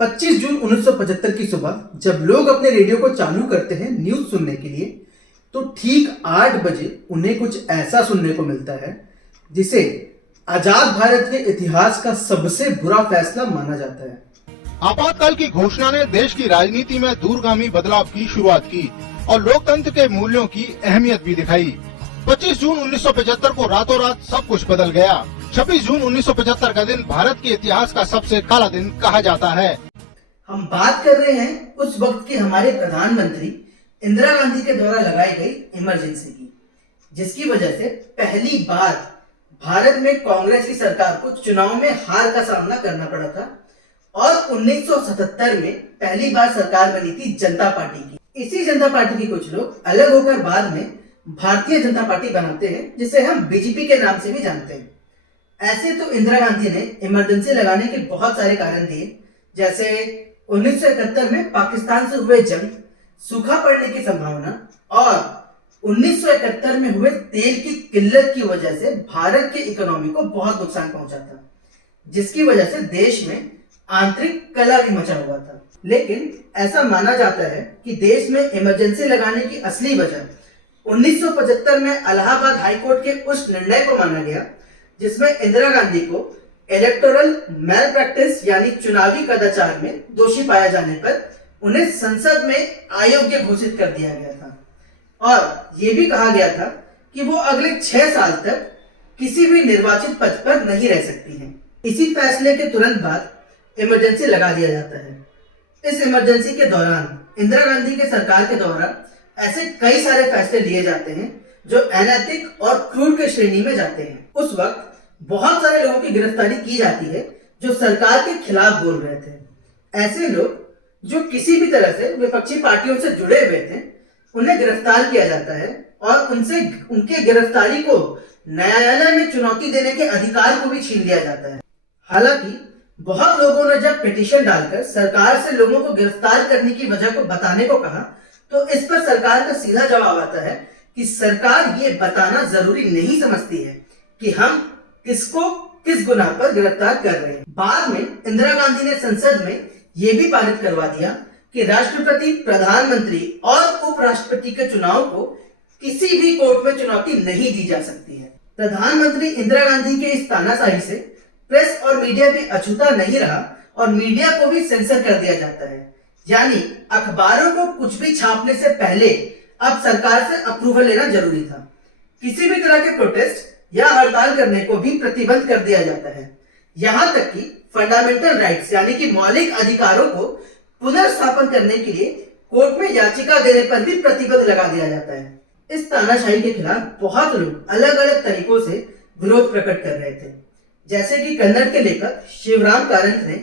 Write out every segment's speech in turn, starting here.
25 जून 1975 की सुबह जब लोग अपने रेडियो को चालू करते हैं न्यूज सुनने के लिए, तो ठीक 8 बजे उन्हें कुछ ऐसा सुनने को मिलता है जिसे आजाद भारत के इतिहास का सबसे बुरा फैसला माना जाता है। आपातकाल की घोषणा ने देश की राजनीति में दूरगामी बदलाव की शुरुआत की और लोकतंत्र के मूल्यों की अहमियत भी दिखाई। 25 जून 1975 को रातों रात सब कुछ बदल गया। 26 जून 1975 का दिन भारत के इतिहास का सबसे काला दिन कहा जाता है। हम बात कर रहे हैं उस वक्त के हमारे प्रधानमंत्री इंदिरा गांधी के द्वारा लगाई गई इमरजेंसी की, जिसकी वजह से पहली बार भारत में कांग्रेस की सरकार को चुनाव में हार का सामना करना पड़ा था और 1977 में पहली बार सरकार बनी थी जनता पार्टी की। इसी जनता पार्टी के कुछ लोग अलग होकर बाद में भारतीय जनता पार्टी बनाते हैं, जिसे हम बीजेपी के नाम से भी जानते हैं। ऐसे तो इंदिरा गांधी ने इमरजेंसी लगाने के बहुत सारे कारण दिए, जैसे 1971 में पाकिस्तान से हुए जंग, सूखा पड़ने की संभावना और 1971 में हुए तेल की किल्लत की वजह से भारत की इकोनॉमी को बहुत नुकसान पहुंचा था, जिसकी वजह से देश में आंतरिक कलह भी मचा हुआ था। लेकिन ऐसा माना जाता है कि देश में इमरजेंसी लगाने की असली वजह 1975 में इलाहाबाद हाईकोर्ट के उस निर्णय को माना गया जिसमें इंदिरा गांधी को इलेक्टोरल मैल प्रैक्टिस यानी चुनावी कदाचार में दोषी पाया जाने पर उन्हें संसद में अयोग्य घोषित कर दिया गया था और यह भी कहा गया था कि वो अगले 6 साल तक किसी भी निर्वाचित पद पर नहीं रह सकती हैं। इसी फैसले के तुरंत बाद इमरजेंसी लगा दिया जाता है। इस इमरजेंसी के दौरान इंदिरा गांधी के सरकार के द्वारा ऐसे कई सारे फैसले लिए जाते हैं जो अनैतिक और क्रूर के श्रेणी में जाते हैं। उस वक्त बहुत सारे लोगों की गिरफ्तारी की जाती है जो सरकार के खिलाफ बोल रहे थे। ऐसे लोग जो किसी भी तरह से विपक्षी पार्टियों से जुड़े हुए थे, उन्हें गिरफ्तार किया जाता है और उनसे उनके गिरफ्तारी को न्यायालय में चुनौती देने के अधिकार को भी छीन लिया जाता है। हालांकि बहुत लोगों ने जब पिटीशन डालकर सरकार से लोगों को गिरफ्तार करने की वजह को बताने को कहा, तो इस पर सरकार का सीधा जवाब आता है कि सरकार ये बताना जरूरी नहीं समझती है कि हम किसको किस गुनाह पर गिरफ्तार कर रहे हैं। बाद में इंदिरा गांधी ने संसद में यह भी पारित करवा दिया कि राष्ट्रपति, प्रधानमंत्री और उपराष्ट्रपति के चुनाव को किसी भी कोर्ट में चुनौती नहीं दी जा सकती है। प्रधानमंत्री इंदिरा गांधी के इस तानाशाही से प्रेस और मीडिया भी अछूता नहीं रहा और मीडिया को भी सेंसर कर दिया जाता है, यानी अखबारों को कुछ भी छापने से पहले अब सरकार से अप्रूवल लेना जरूरी था। किसी भी तरह के प्रोटेस्ट या हड़ताल करने को भी प्रतिबंध कर दिया जाता है। यहां तक कि फंडामेंटल राइट्स यानी कि मौलिक अधिकारों को पुनर्स्थापन करने के लिए कोर्ट में याचिका देने पर भी प्रतिबंध लगा दिया जाता है। इस तानाशाही के खिलाफ बहुत लोग अलग अलग तरीकों से विरोध प्रकट कर रहे थे, जैसे कि कन्नड़ के लेखक शिवराम कारंत ने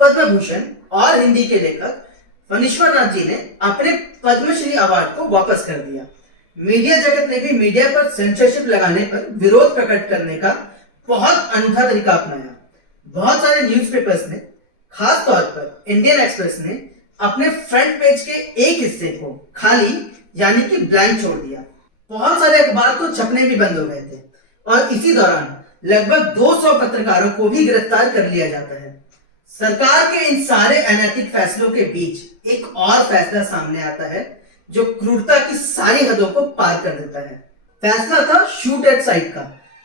पद्म भूषण और हिंदी के लेखक फणीश्वर नाथ जी ने अपने पद्मश्री अवार्ड को वापस कर दिया। मीडिया जगत ने भी मीडिया पर सेंसरशिप लगाने पर विरोध प्रकट करने का बहुत अनूठा तरीका अपनाया। बहुत सारे न्यूज़पेपर्स ने, खास तौर पर इंडियन एक्सप्रेस ने अपने फ्रंट पेज के एक हिस्से को खाली यानी कि ब्लैंक छोड़ दिया। बहुत सारे अखबार तो छपने भी बंद हो गए थे और इसी दौरान लगभग 200 पत्रकारों को भी गिरफ्तार कर लिया जाता है। सरकार के इन सारे अनैतिक फैसलों के बीच एक और फैसला सामने आता है जो क्रूरता की सारी हदों को पार कर देता है। फैसला था शूट एट साइट का।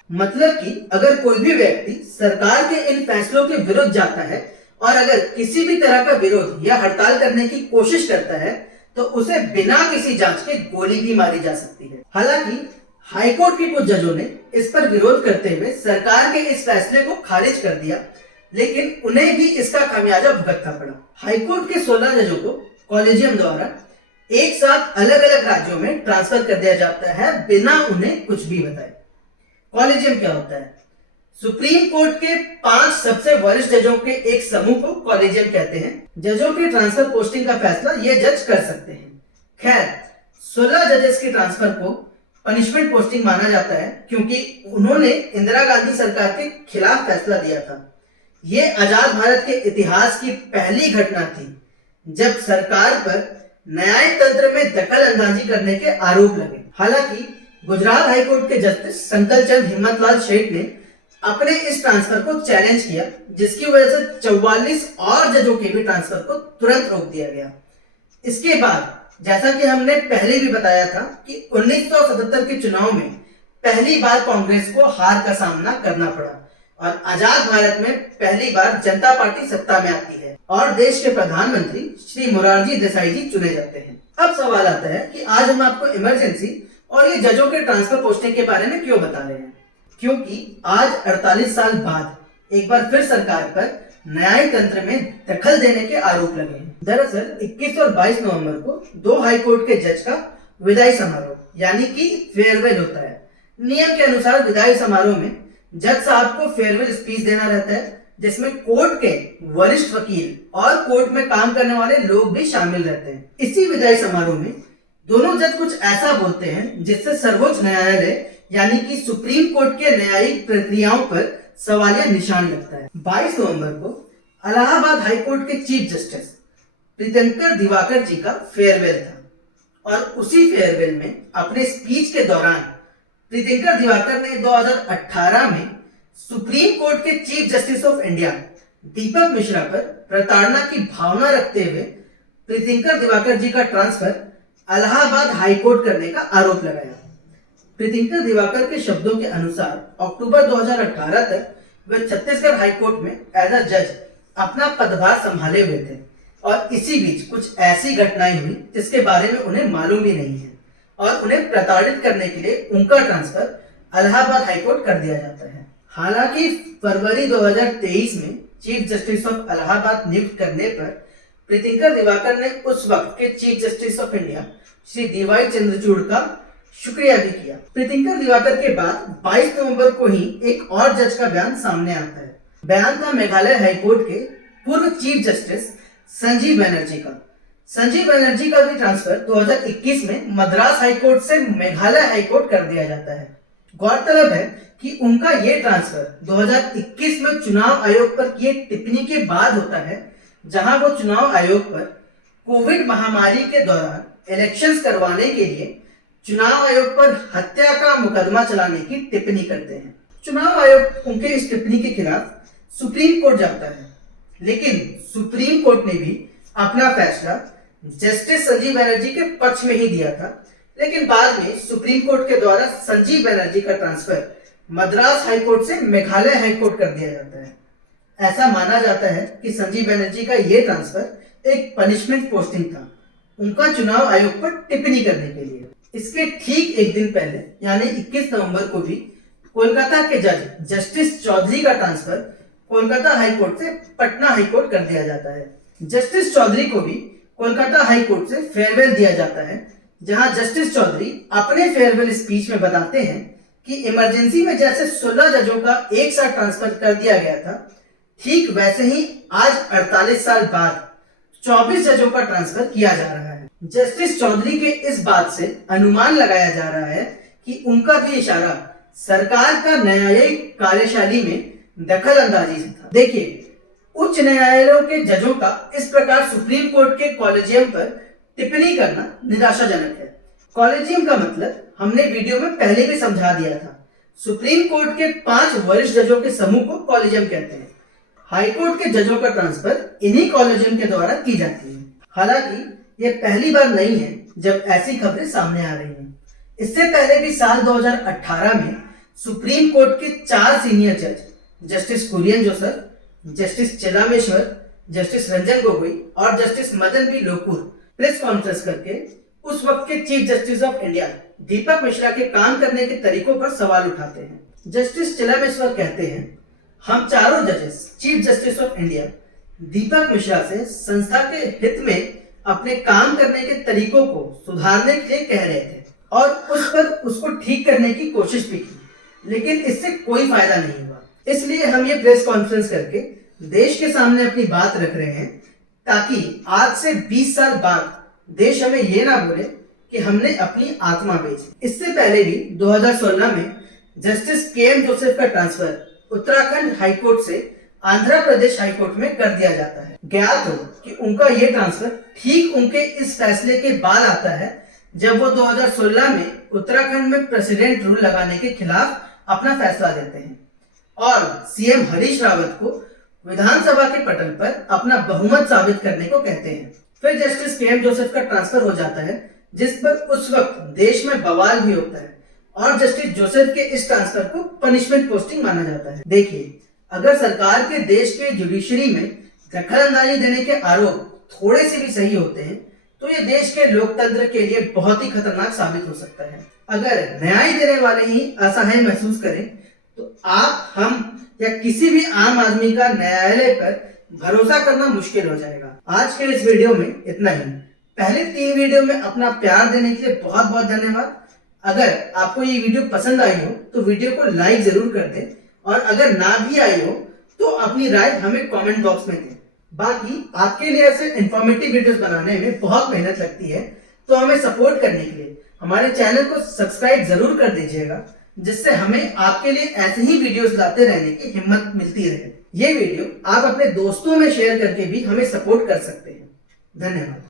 मतलब कि अगर कोई भी व्यक्ति सरकार के इन फैसलों के विरुद्ध जाता है और अगर किसी भी तरह का विरोध या हड़ताल करने की कोशिश करता है तो उसे बिना किसी जांच के गोली भी मारी जा सकती है। हालांकि हाईकोर्ट के कुछ जजों ने इस पर विरोध करते हुए सरकार के इस फैसले को खारिज कर दिया, लेकिन उन्हें भी इसका खामियाजा भुगतना पड़ा। हाईकोर्ट के 16 जजों को कॉलेजियम द्वारा एक साथ अलग अलग राज्यों में ट्रांसफर कर दिया जाता है बिना उन्हें कुछ भी बताए। कॉलेजियम क्या होता है? सुप्रीम कोर्ट के 5 सबसे वरिष्ठ जजों के एक समूह को कॉलेजियम कहते हैं। जजों के ट्रांसफर पोस्टिंग का फैसला ये जज कर सकते हैं। खैर, 16 जजेस की ट्रांसफर को पनिशमेंट पोस्टिंग माना जाता है क्योंकि उन्होंने इंदिरा गांधी सरकार के खिलाफ फैसला दिया था। ये आजाद भारत के इतिहास की पहली घटना थी जब सरकार पर न्याय तंत्र में दखल अंदाजी करने के आरोप लगे। हालांकि गुजरात हाईकोर्ट के जस्टिस संकल चंद हिम्मतलाल शेठ ने अपने इस ट्रांसफर को चैलेंज किया, जिसकी वजह से 44 और जजों के भी ट्रांसफर को तुरंत रोक दिया गया। इसके बाद जैसा कि हमने पहले भी बताया था कि 1977 के चुनाव में पहली बार कांग्रेस को हार का सामना करना पड़ा और आजाद भारत में पहली बार जनता पार्टी सत्ता में आती है और देश के प्रधानमंत्री श्री मोरारजी देसाई जी चुने जाते हैं। अब सवाल आता है कि आज हम आपको इमरजेंसी और ये जजों के ट्रांसफर पोस्टिंग के बारे में क्यों बता रहे हैं, क्योंकि आज 48 साल बाद एक बार फिर सरकार पर न्यायिक तंत्र में दखल देने के आरोप लगे हैं। दरअसल 21 और 22 नवंबर को 2 हाई कोर्ट के जज का विदाई समारोह यानी कि फेयरवेल होता है। नियम के अनुसार विदाई समारोह में जज साहब को फेयरवेल स्पीच देना रहता है, जिसमें कोर्ट के वरिष्ठ वकील और कोर्ट में काम करने वाले लोग भी शामिल रहते हैं। इसी विदाई समारोह में दोनों जज कुछ ऐसा बोलते हैं जिससे सर्वोच्च न्यायालय यानी कि सुप्रीम कोर्ट के न्यायिक प्रक्रियाओं पर सवालिया निशान लगता है। 22 नवंबर को इलाहाबाद हाई कोर्ट के चीफ जस्टिस प्रीतंकर दिवाकर जी का फेयरवेल था और उसी फेयरवेल में अपने स्पीच के दौरान प्रीतंकर दिवाकर ने 2018 में सुप्रीम कोर्ट के chief justice of India Deepak Mishra पर प्रताड़ना की भावना रखते हुए प्रीतंकर दिवाकर जी का ट्रांसफर इलाहाबाद हाई कोर्ट करने का आरोप लगाया। प्रीतंकर दिवाकर के शब्दों के अनुसार अक्टूबर 2018 तक वे छत्तीसगढ़ हाई कोर्ट में एज अ जज अपना पदभार संभाले हुए थे और इसी बीच कुछ ऐसी घटनाएं हुई जिसके बारे में उन्हें मालूम भी नहीं है और उन्हें प्रताड़ित करने के लिए उनका ट्रांसफर इलाहाबाद हाई कोर्ट कर दिया जाता है। हालांकि फरवरी 2023 में चीफ जस्टिस ऑफ इलाहाबाद नियुक्त करने पर प्रीतंकर दिवाकर ने उस वक्त के chief justice of India Shri DY Chandrachud का शुक्रिया भी किया। प्रीतंकर दिवाकर के बाद 22 नवंबर को ही एक और जज का बयान सामने आता है। बयान था मेघालय हाईकोर्ट के पूर्व चीफ जस्टिस संजीव बनर्जी का। संजीव बनर्जी का भी ट्रांसफर 2021 में मद्रास हाईकोर्ट से मेघालय हाईकोर्ट कर दिया जाता है। गौरतलब है कि उनका ये ट्रांसफर 2021 में चुनाव आयोग पर किए टिप्पणी के बाद होता है, जहां वो चुनाव आयोग पर कोविड महामारी के दौरान इलेक्शंस करवाने के लिए चुनाव आयोग पर हत्या का मुकदमा चलाने की टिप्पणी करते हैं। चुनाव आयोग उनके इस टिप्पणी के खिलाफ सुप्रीम कोर्ट जाता है, लेकिन सुप्रीम कोर्ट ने भी अपना फैसला जस्टिस संजीव बनर्जी के पक्ष में ही दिया था। लेकिन बाद में सुप्रीम कोर्ट के द्वारा संजीव बनर्जी का ट्रांसफर मद्रास हाईकोर्ट से मेघालय हाईकोर्ट कर दिया जाता है। ऐसा माना जाता है कि संजीव बनर्जी का यह ट्रांसफर एक पनिशमेंट पोस्टिंग था, उनका चुनाव आयोग पर टिप्पणी करने के लिए। इसके ठीक एक दिन पहले यानी 21 नवंबर को भी कोलकाता के जज जस्टिस चौधरी का ट्रांसफर कोलकाता हाईकोर्ट से पटना हाईकोर्ट कर दिया जाता है। जस्टिस चौधरी को भी कोलकाता हाईकोर्ट से फेयरवेल दिया जाता है, जहां जस्टिस चौधरी अपने फेयरवेल स्पीच में बताते हैं कि इमरजेंसी में जैसे 16 जजों का एक साथ ट्रांसफर कर दिया गया था, ठीक वैसे ही आज 48 साल बाद 24 जजों का ट्रांसफर किया जा रहा है। जस्टिस चौधरी के इस बात से अनुमान लगाया जा रहा है कि उनका भी इशारा सरकार का न्यायिक कार्यशैली में दखल अंदाजी से था। देखिए, उच्च न्यायालयों के जजों का इस प्रकार सुप्रीम कोर्ट के कॉलेजियम पर टिप्पणी करना निराशाजनक है। कॉलेजियम का मतलब हमने वीडियो में पहले भी समझा दिया था। सुप्रीम कोर्ट के 5 वरिष्ठ जजों के समूह को कॉलेजियम कहते हैं। हाईकोर्ट के जजों का ट्रांसफर इन्हीं कॉलेजियम के द्वारा की जाती है। हालांकि ये पहली बार नहीं है जब ऐसी खबरें सामने आ रही हैं। इससे पहले भी साल 2018 में सुप्रीम कोर्ट के 4 सीनियर जज justice Kurian Joseph, justice Chelameswar, justice Ranjan Gogoi और justice Madan B Lokur press conference करके उस वक्त के chief justice of India Deepak Mishra के काम करने के तरीकों पर सवाल उठाते हैं। जस्टिस चेलामेश्वर कहते हैं, हम चारों जजेस chief justice of India Deepak Mishra से संस्था के हित में अपने काम करने के तरीकों को सुधारने के लिए कह रहे थे और उसको ठीक करने की कोशिश भी की, लेकिन इससे कोई फायदा नहीं हुआ। इसलिए हम ये प्रेस कॉन्फ्रेंस करके देश के सामने अपनी बात रख रहे हैं, ताकि आज से 20 साल बाद देश हमें ये ना बोले कि हमने अपनी आत्मा बेची। इससे पहले भी 2016 में जस्टिस के.एम. जोसेफ का ट्रांसफर उत्तराखंड हाईकोर्ट से आंध्र प्रदेश हाईकोर्ट में कर दिया जाता है। ज्ञात हो कि उनका यह ट्रांसफर ठीक उनके इस फैसले के बाद आता है जब वो 2016 में उत्तराखंड में प्रेसिडेंट रूल लगाने के खिलाफ अपना फैसला देते हैं और सीएम हरीश रावत को विधानसभा के पटल पर अपना बहुमत साबित करने को कहते हैं। फिर जस्टिस के.एम. जोसेफ का ट्रांसफर हो जाता है, जिस पर उस वक्त देश में बवाल भी होता है और जस्टिस जोसेफ के इस ट्रांसफर को पनिशमेंट पोस्टिंग माना जाता है। देखिए, अगर सरकार के देश के जुडिशरी में दखलंदाजी देने के आरोप थोड़े से भी सही होते हैं तो ये देश के लोकतंत्र के लिए बहुत ही खतरनाक साबित हो सकता है। अगर न्याय देने वाले ही असहाय महसूस करें तो आप, हम या किसी भी आम आदमी का न्यायालय पर भरोसा करना मुश्किल हो जाएगा। आज के इस वीडियो में इतना ही। पहले 3 वीडियो में अपना प्यार देने के लिए बहुत बहुत धन्यवाद। अगर आपको ये वीडियो पसंद आई हो तो वीडियो को लाइक जरूर कर दें और अगर ना भी आई हो तो अपनी राय हमें कमेंट बॉक्स में दें। बाकी आपके लिए ऐसे इंफॉर्मेटिव वीडियोस बनाने में बहुत मेहनत लगती है, तो हमें सपोर्ट करने के लिए हमारे चैनल को सब्सक्राइब जरूर कर दीजिएगा, जिससे हमें आपके लिए ऐसे ही वीडियोस लाते रहने की हिम्मत मिलती रहे। ये वीडियो आप अपने दोस्तों में शेयर करके भी हमें सपोर्ट कर सकते हैं। धन्यवाद।